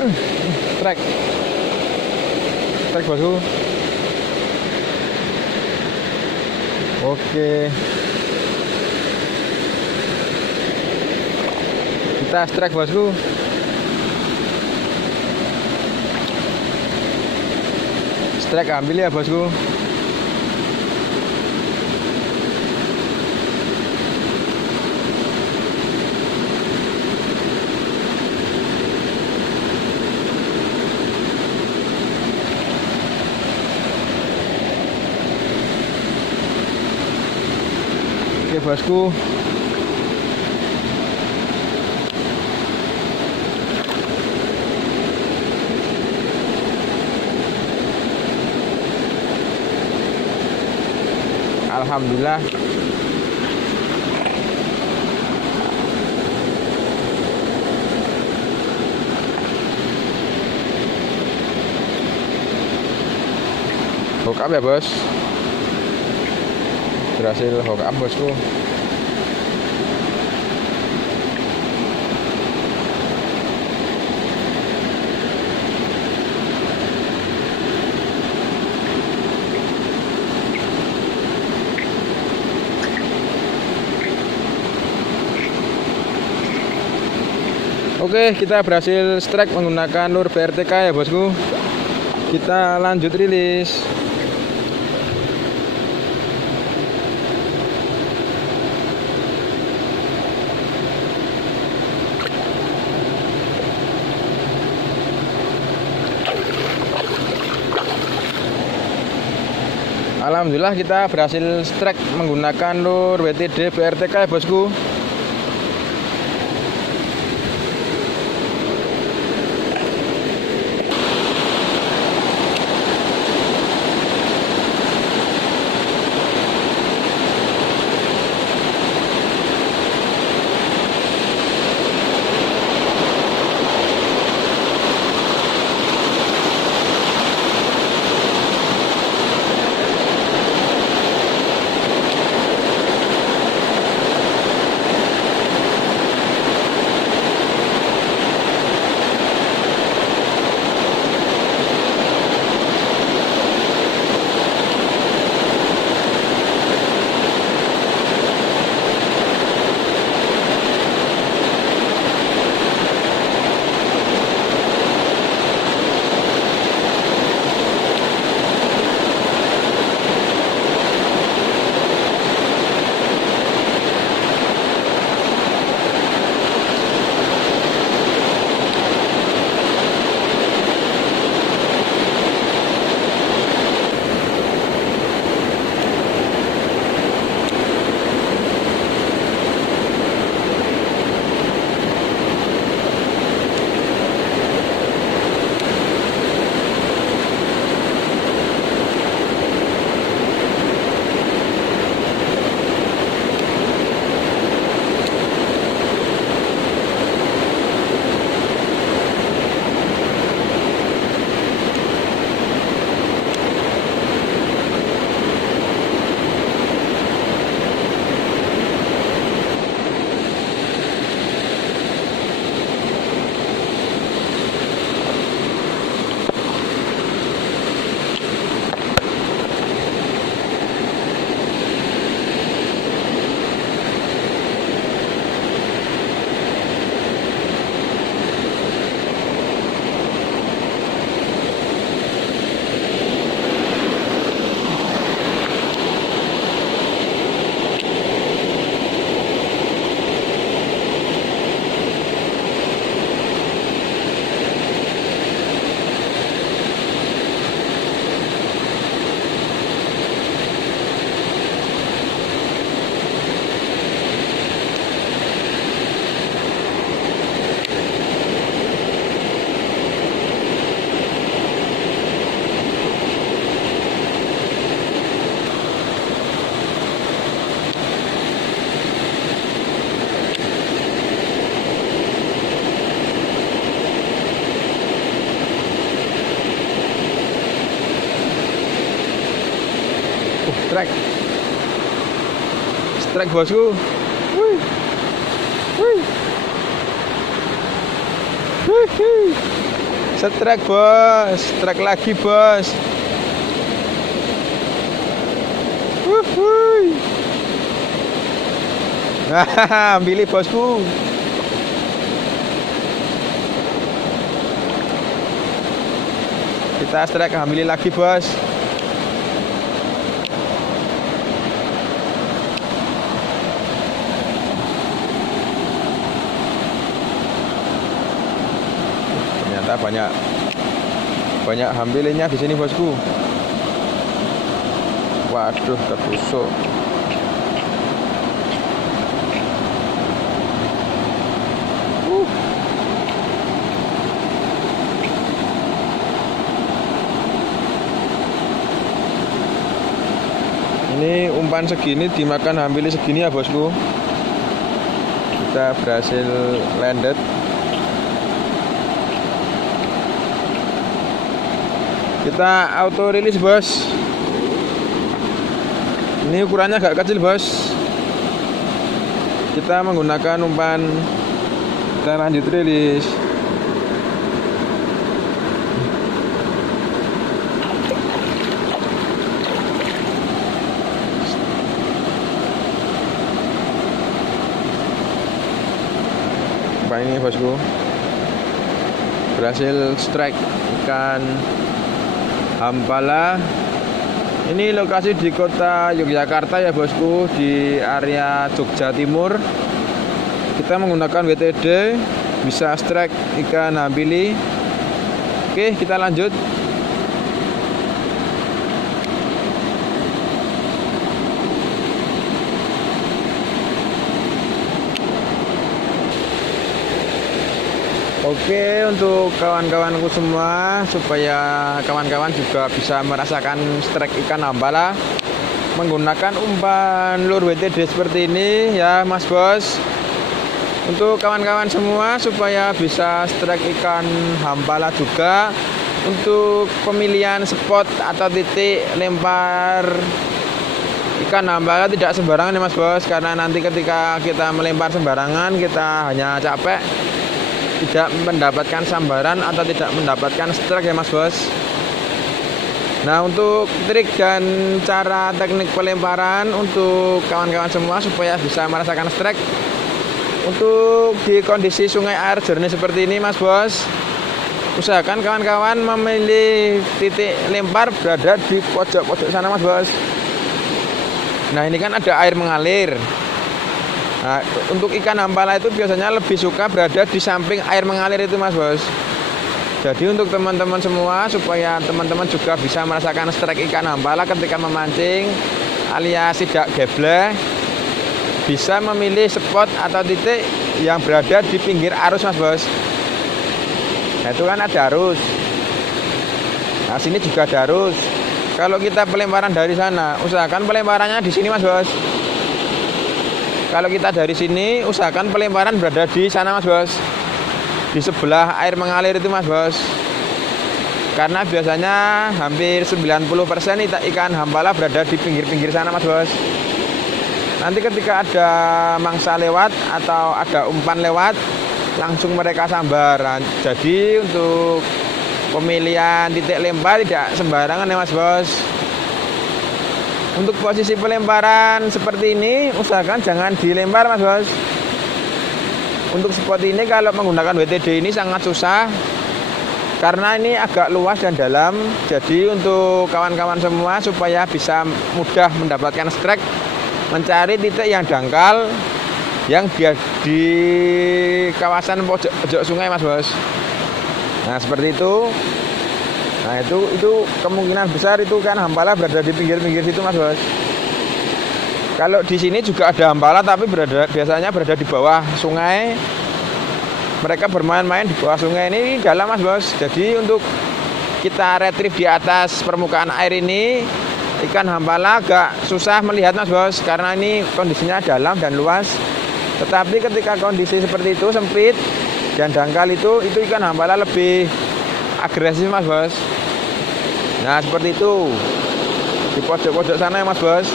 Trek. Trek bosku. Oke. Kita strike bosku. Strike ambil ya bosku. Oke bosku. Alhamdulillah. Hook up ya bos. Berhasil hook up bosku. Oke, kita berhasil strike menggunakan lure VRTK ya bosku. Kita lanjut rilis. Alhamdulillah kita berhasil strike menggunakan lure WTD VRTK ya bosku. Strike. Strike bosku. Wih. Wih. Wih. Strike bos, strike lagi bos. Wuhui. Hahaha, ambil bosku. Kita strike, ambil lagi bos. Ternyata banyak hambilinnya di sini bosku. Waduh, ketusuk. Ini umpan segini dimakan hampir segini ya bosku. Kita berhasil landed. Kita auto release bos. Ini ukurannya agak kecil bos. Kita menggunakan umpan. Kita lanjut release. Ini bosku berhasil strike ikan hampala. Ini lokasi di kota Yogyakarta ya bosku, di area Jogja Timur. Kita menggunakan WTD bisa strike ikan hambili. Oke, kita lanjut. Oke, untuk kawan-kawanku semua, supaya kawan-kawan juga bisa merasakan strike ikan hambala menggunakan umpan lure WTD seperti ini ya Mas Bos. Untuk kawan-kawan semua supaya bisa strike ikan hambala juga, untuk pemilihan spot atau titik lempar ikan hambala tidak sembarangan ya Mas Bos, karena nanti ketika kita melempar sembarangan kita hanya capek, tidak mendapatkan sambaran atau tidak mendapatkan strike ya Mas Bos. Nah, untuk trik dan cara teknik pelemparan untuk kawan-kawan semua supaya bisa merasakan strike, untuk di kondisi sungai air jernih seperti ini Mas Bos, usahakan kawan-kawan memilih titik lempar berada di pojok-pojok sana Mas Bos. Nah, ini kan ada air mengalir. Nah, untuk ikan hampala itu biasanya lebih suka berada di samping air mengalir itu Mas Bos. Jadi untuk teman-teman semua, supaya teman-teman juga bisa merasakan strike ikan hampala ketika memancing alias tidak geblek, bisa memilih spot atau titik yang berada di pinggir arus Mas Bos. Nah, itu kan ada arus. Nah, sini juga ada arus. Kalau kita pelemparan dari sana, usahakan pelemparannya di sini Mas Bos. Kalau kita dari sini, usahakan pelemparan berada di sana Mas Bos, di sebelah air mengalir itu Mas Bos. Karena biasanya hampir 90% ikan hampala berada di pinggir-pinggir sana Mas Bos. Nanti ketika ada mangsa lewat atau ada umpan lewat, langsung mereka sambaran. Jadi untuk pemilihan titik lempar tidak sembarangan ya Mas Bos. Untuk posisi pelemparan seperti ini, usahakan jangan dilempar Mas Bos. Untuk spot ini kalau menggunakan WTD ini sangat susah, karena ini agak luas dan dalam. Jadi untuk kawan-kawan semua supaya bisa mudah mendapatkan strike, mencari titik yang dangkal, yang dia di kawasan pojok sungai Mas Bos. Nah, seperti itu. Nah, itu kemungkinan besar itu kan hampala berada di pinggir-pinggir situ Mas Bos. Kalau di sini juga ada hampala tapi biasanya berada di bawah sungai. Mereka bermain-main di bawah sungai ini dalam Mas Bos. Jadi untuk kita retrieve di atas permukaan air ini, ikan hampala agak susah melihat Mas Bos, karena ini kondisinya dalam dan luas. Tetapi ketika kondisi seperti itu sempit dan dangkal itu ikan hampala lebih agresif Mas Bos. Nah, seperti itu di pojok-pojok sana ya Mas Bos.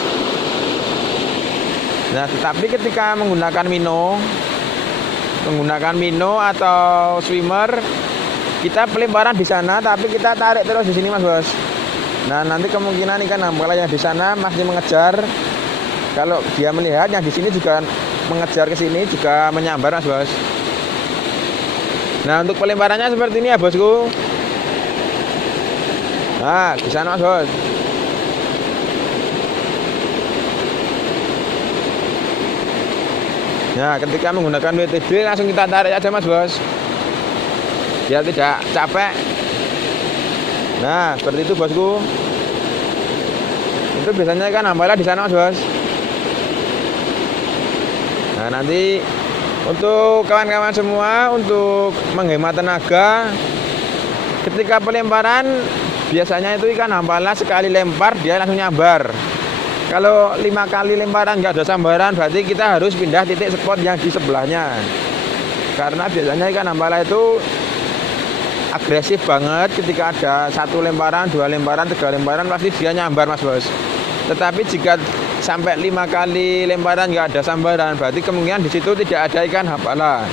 Nah, tetapi ketika menggunakan minnow atau swimmer, kita pelemparan di sana tapi kita tarik terus di sini Mas Bos. Nah nanti kemungkinan ikan hambala yang di sana masih mengejar. Kalau dia melihat yang di sini juga mengejar ke sini juga menyambar Mas Bos. Nah untuk pelemparannya seperti ini ya bosku. Nah di sana Mas Bos. Nah ketika menggunakan WTD langsung kita tarik aja Mas Bos, biar tidak capek. Nah seperti itu bosku. Itu biasanya kan hambala di sana Mas Bos. Nah nanti untuk kawan-kawan semua, untuk menghemat tenaga, ketika pelemparan biasanya itu ikan hambala sekali lempar dia langsung nyambar. Kalau 5 kali lemparan nggak ada sambaran, berarti kita harus pindah titik spot yang di sebelahnya. Karena biasanya ikan hambala itu agresif banget ketika ada 1 lemparan, 2 lemparan, 3 lemparan pasti dia nyambar Mas Bos. Tetapi jika sampai 5 kali lemparan nggak ada sambaran, berarti kemungkinan di situ tidak ada ikan hambala.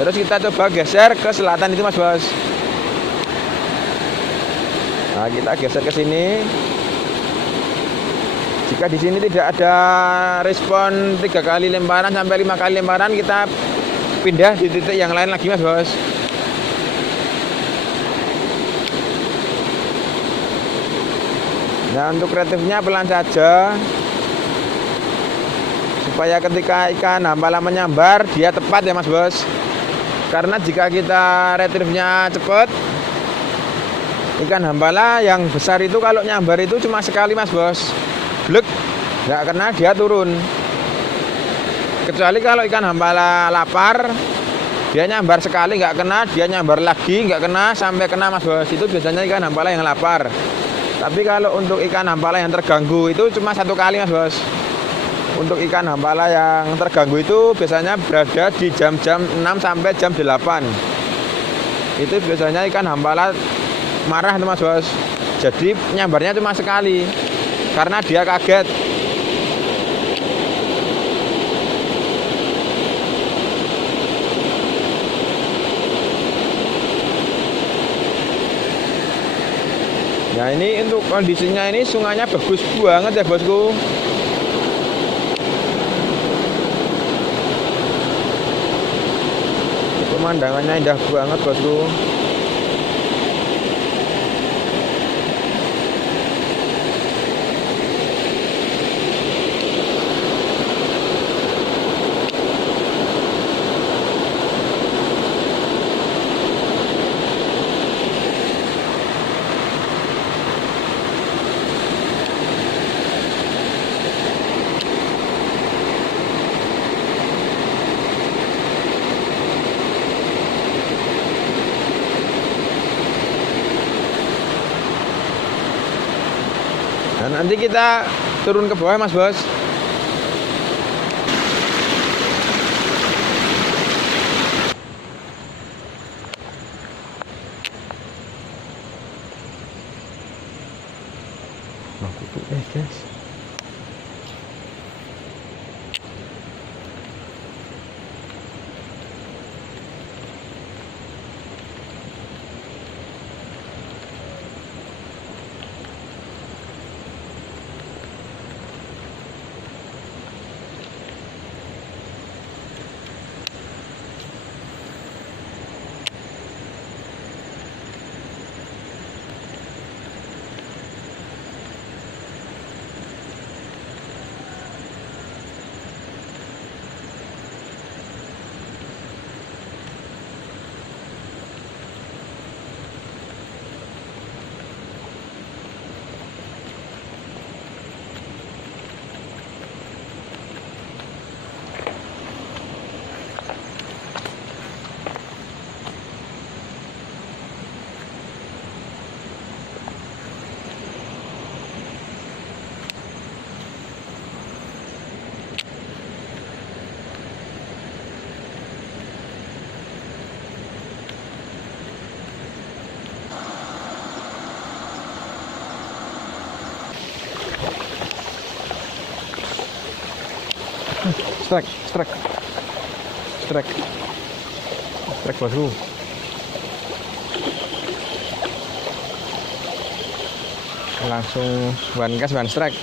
Terus kita coba geser ke selatan itu Mas Bos. Nah kita geser ke sini. Jika di sini tidak ada respon 3 kali lemparan sampai 5 kali lemparan, kita pindah di titik yang lain lagi Mas Bos. Nah untuk retrievnya pelan saja, supaya ketika ikan hambala menyambar dia tepat ya Mas Bos. Karena jika kita retrievnya cepat, ikan hambala yang besar itu kalau nyambar itu cuma sekali Mas Bos, blek, nggak kena dia turun. Kecuali kalau ikan hambala lapar, dia nyambar sekali nggak kena, dia nyambar lagi nggak kena sampai kena Mas Bos. Itu biasanya ikan hambala yang lapar. Tapi kalau untuk ikan hambala yang terganggu itu cuma 1 kali Mas Bos. Untuk ikan hambala yang terganggu itu biasanya berada di jam-jam 6 sampai jam 8. Itu biasanya ikan hambala marah tuh Mas Bos. Jadi nyambarnya cuma sekali karena dia kaget. Nah ini untuk kondisinya ini sungainya bagus banget ya bosku. Pemandangannya indah banget bosku. Nah, nanti kita turun ke bawah Mas Bos. Guys. Strike bosku. langsung one cast one strike.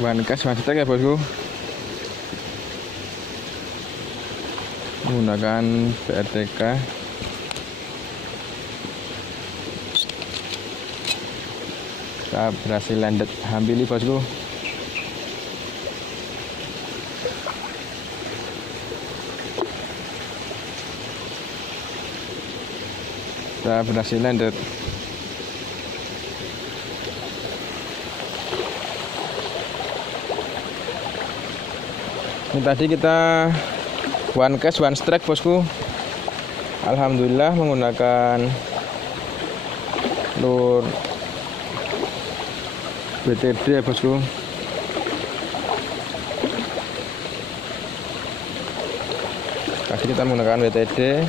One cast one strike ya bosku, menggunakan PRTK. Kita berhasil landed hambili bosku. Kita berhasil landed. Ini tadi kita one cast one strike bosku. Alhamdulillah menggunakan lure BTD ya bosku. Tadi kita menggunakan BTD,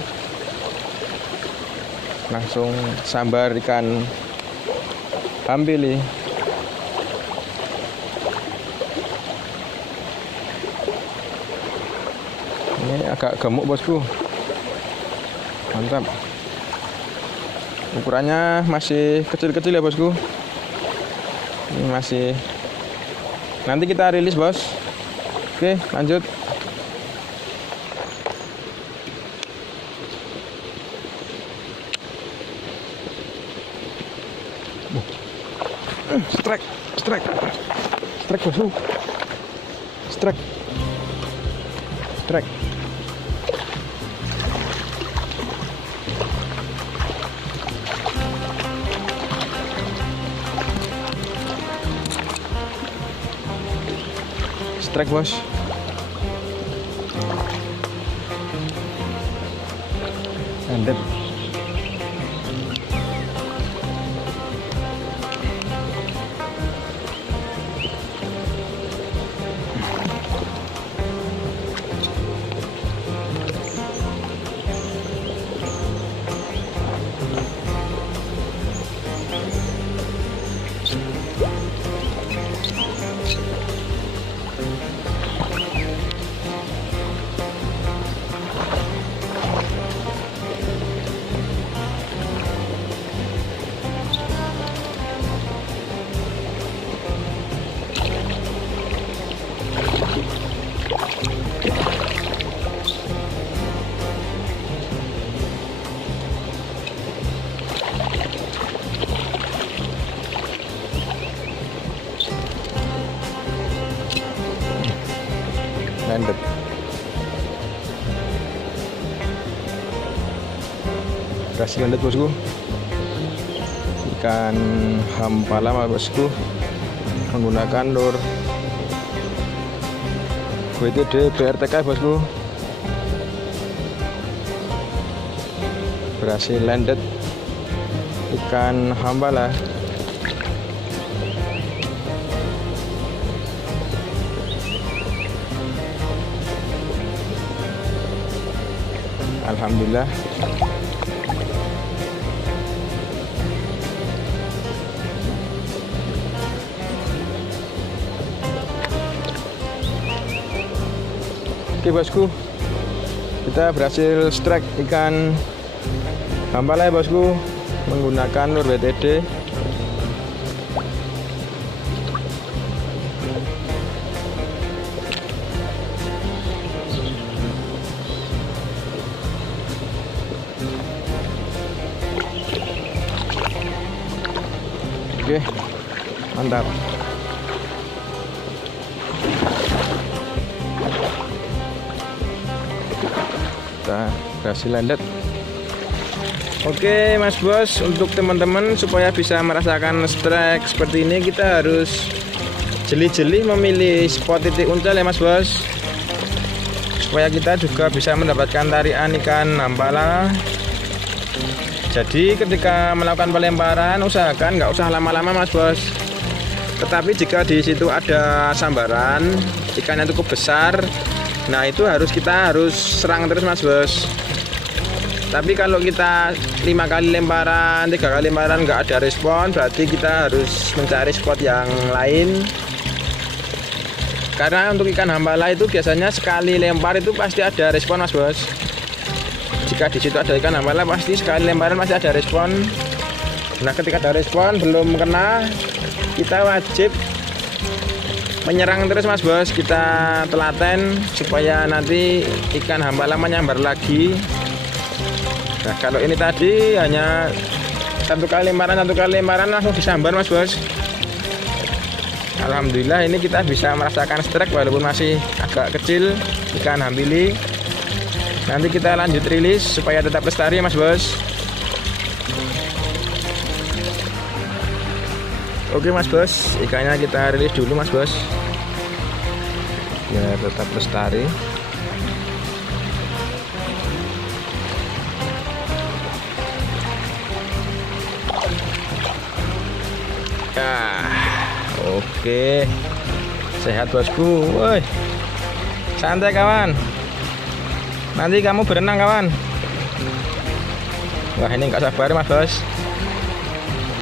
langsung sambar ikan hambili. Ini agak gemuk bosku, mantap. Ukurannya masih kecil-kecil ya bosku. Ini masih, nanti kita rilis bos. Oke, lanjut. Strike bosku, strike. Strike bos. Landed. Landed. Kasih landed bosku. Ikan hampala bosku, menggunakan lure WTD PRTK bosku. Berhasil landed ikan hampala. Alhamdulillah. Oke bosku, kita berhasil strike ikan hampala ya bosku, menggunakan lure BTD. Oke, mantap. Kita berhasil landed Oke Mas Bos, untuk teman-teman supaya bisa merasakan strike seperti ini kita harus jeli-jeli memilih spot titik uncal ya Mas Bos, supaya kita juga bisa mendapatkan tarian ikan hambala. Jadi ketika melakukan pelemparan usahakan nggak usah lama-lama Mas Bos. Tetapi jika di situ ada sambaran ikannya cukup besar, nah itu kita harus serang terus Mas Bos. Tapi kalau kita 5 kali lemparan, 3 kali lemparan nggak ada respon, berarti kita harus mencari spot yang lain. Karena untuk ikan hambala itu biasanya sekali lempar itu pasti ada respon Mas Bos. Jika di situ ada ikan hambala pasti sekali lemparan masih ada respon. Nah ketika ada respon belum kena, kita wajib menyerang terus Mas Bos. Kita telaten supaya nanti ikan hambala menyambar lagi. Nah kalau ini tadi hanya satu kali lemparan langsung disambar Mas Bos. Alhamdulillah ini kita bisa merasakan strike walaupun masih agak kecil ikan hambili. Nanti kita lanjut rilis supaya tetap lestari Mas Bos. Oke Mas Bos, ikannya kita rilis dulu Mas Bos biar tetap lestari. Ya, oke, sehat bosku. Woi, santai kawan. Nanti kamu berenang kawan. Wah ini nggak sabar Mas Bos,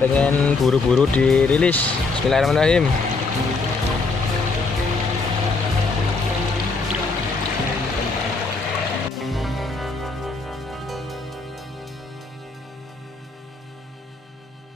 pengen buru-buru dirilis. Bismillahirrahmanirrahim.